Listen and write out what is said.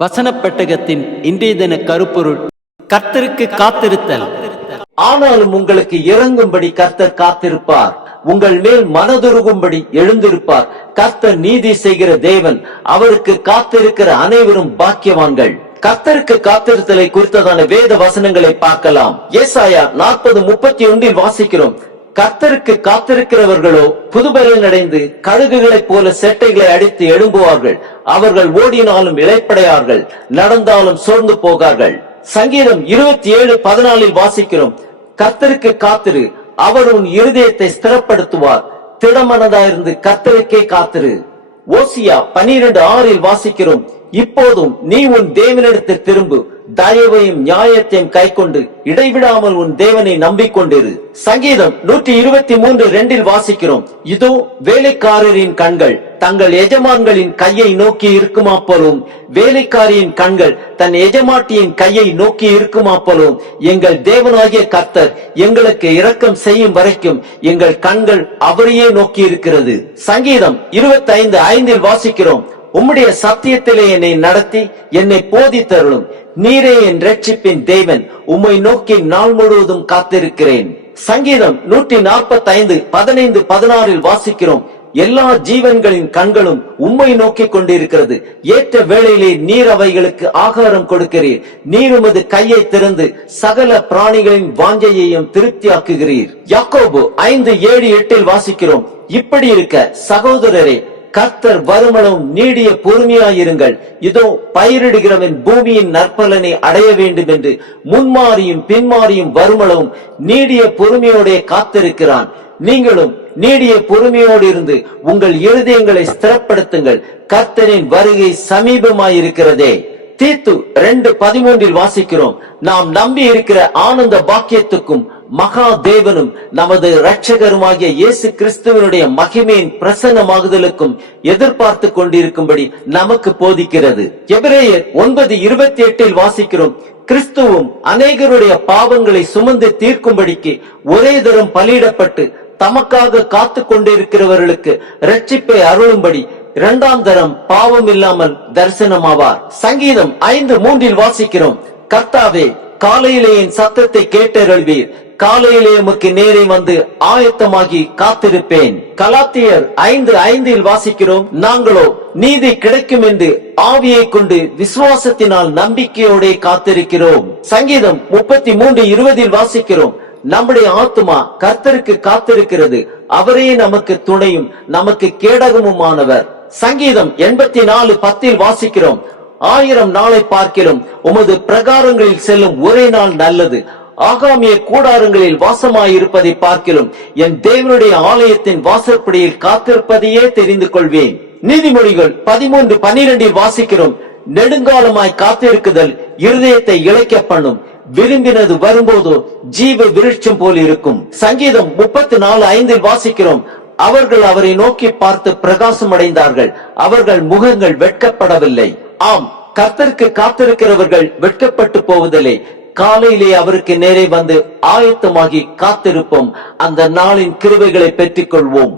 வசனப்பெட்டகத்தின் இன்றைய தின கருப்பொருள் கர்த்தருக்கு காத்திருத்தல். ஆனாலும் உங்களுக்கு இறங்கும்படி கர்த்தர் காத்திருப்பார். உங்கள் மேல் மனதுருகும்படி எழுந்திருப்பார். கர்த்தர் நீதி செய்கிற தேவன் அவருக்கு காத்திருக்கிற அனைவரும் பாக்கியவான்கள். கர்த்தருக்கு காத்திருத்தலை குறித்ததான வேத வசனங்களை பார்க்கலாம். ஏசாயா நாற்பது முப்பத்தி ஒன்றில் வாசிக்கிறோம். கர்த்தருக்கு காத்திருக்கிறவர்களோ புதுபலன் அடைந்து கழுகுகளைப் போல செட்டைகளை அடித்து எழும்புவார்கள். அவர்கள் ஓடினாலும் இழைப்படையார்கள் நடந்தாலும் சோர்ந்து போகார்கள். சங்கீதம் இருபத்தி ஏழு பதினாலில் வாசிக்கிறோம். கத்தருக்கு காத்திரு அவர் உன் இருதயத்தை ஸ்திரப்படுத்துவார். திடமனதாயிருந்து கத்தருக்கே காத்திரு. ஓசியா பனிரெண்டு ஆறில் வாசிக்கிறோம். இப்போதும் நீ உன் தேவனிடத்தை திரும்பு தயவையும் நியாயத்தையும் கைக்கொண்டு இடைவிடாமல் உன் தேவனை நம்பிக்கொண்டிரு. சங்கீதம் நூற்றி இருபத்தி மூன்று ரெண்டில் வாசிக்கிறோம். இதோ வேலைக்காரரின் கண்கள் தங்கள் எஜமான்களின் கையை நோக்கி இருக்குமா போலும் வேலைக்காரியின் கண்கள் தன் எஜமாட்டியின் கையை நோக்கி இருக்குமா போலும் எங்கள் தேவனாகிய கர்த்தர் எங்களுக்கு இரக்கம் செய்யும் வரைக்கும் எங்கள் கண்கள் அவரையே நோக்கி இருக்கிறது. சங்கீதம் இருபத்தி ஐந்து ஐந்தில் வாசிக்கிறோம். உம்முடைய சத்தியத்திலே என்னை நடத்தி என்னை போதித்தருளும். நீரே என் ரட்சிப்பின் தேவன். உம்மை நோக்கி நாள் முழுவதும் காத்திருக்கிறேன். சங்கீதம் நூற்றி நாற்பத்தி ஐந்து பதினைந்து பதினாறில் வாசிக்கிறோம். எல்லா ஜீவன்களின் கண்களும் உம்மை நோக்கி கொண்டிருக்கிறது. ஏற்ற வேளையிலே நீர் அவைகளுக்கு ஆகாரம் கொடுக்கிறீர். நீர் உமது கையை திறந்து சகல பிராணிகளின் வாஞ்சையையும் திருப்தியாக்குகிறீர். யாக்கோபு ஐந்து ஏழு எட்டில் வாசிக்கிறோம். இப்படி இருக்க சகோதரரே கர்த்தர் வருமளவும் நீடிய பொறுமையாயிருங்கள். இதோ பயிரிடுகிறவன் பூமியின் நற்பலனை அடைய வேண்டும் என்று முன்மாறியும் பின்மாறியும் வருமளவும் நீடிய பொறுமையோடே காத்திருக்கிறான். நீங்களும் நீடிய பொறுமையோடு இருந்து உங்கள் இருதயங்களை ஸ்திரப்படுத்துங்கள். கர்த்தரின் வருகை சமீபமாயிருக்கிறதே. தீத்து ரெண்டு பதிமூன்றில் வாசிக்கிறோம். நாம் நம்பி இருக்கிற ஆனந்த பாக்கியத்துக்கும் மகா தேவனும் நமது இரட்சகருமாகிய இயேசு கிறிஸ்துவனுடைய மகிமையின் பிரசன்னமாகுதலுக்கும் எதிர்பார்த்து கொண்டிருக்கும்படி நமக்கு போதிக்கிறது. எபிரேயர் ஒன்பது இருபத்தி எட்டில் வாசிக்கிறோம். கிறிஸ்துவும் அநேகருடைய பாவங்களை சுமந்து தீர்க்கும்படிக்கு ஒரே தரம் பலியிடப்பட்டு தமக்காக காத்து கொண்டிருக்கிறவர்களுக்கு ரட்சிப்பை அருளும்படி இரண்டாம் தரம் பாவம் இல்லாமல் தரிசனமாவார். சங்கீதம் ஐந்து மூன்றில் வாசிக்கிறோம். கர்த்தாவே காலையிலே என் சத்தத்தை கேட்டருள்வீர். காலையிலே உமக்கு நேரே வந்து ஆயத்தமாகி காத்திருப்பேன். கலாத்தியர் ஐந்து ஐந்தில் வாசிக்கிறோம் நாங்களோ நீதி கிடைக்கும் என்று ஆவியை கொண்டு விசுவாசத்தினால் நம்பிக்கையோட காத்திருக்கிறோம். சங்கீதம் முப்பத்தி மூன்று இருபதில் வாசிக்கிறோம் நம்முடைய ஆத்துமா கர்த்தருக்கு காத்திருக்கிறது. அவரே நமக்கு துணையும் நமக்கு கேடகமுமானவர். சங்கீதம் எண்பத்தி நாலு பத்தில் வாசிக்கிறோம் ஆயிரம் நாளை பார்க்கிறோம் உமது பிரகாரங்களில் செல்லும் ஒரே நாள் நல்லது. ஆகாமிய கூடாரங்களில் வாசமாயிருப்பதை பார்க்கிலும் என் தேவனுடைய ஆலயத்தின் வாசற்படியில் காத்திருப்பதையே தெரிந்து கொள்வேன். நீதிமொழிகள் பதிமூன்று பன்னிரெண்டில் வாசிக்கிறோம் நெடுங்காலமாய் காத்திருக்குதல் இருதயத்தை இழைக்க பண்ணும். விரும்பினது வரும்போது ஜீவ விருட்சம் போல் இருக்கும். சங்கீதம் முப்பத்தி நாலு ஐந்தில் வாசிக்கிறோம் அவர்கள் அவரை நோக்கி பார்த்து பிரகாசம் அடைந்தார்கள் அவர்கள் முகங்கள் வெட்கப்படவில்லை. ஆம் கர்த்தருக்கு காத்திருக்கிறவர்கள் வெட்கப்பட்டு போவதில்லை. காலையிலே அவருக்கு நேரே வந்து ஆயத்தமாகி காத்திருப்போம். அந்த நாளின் கிருவைகளை பெற்றுக் கொள்வோம்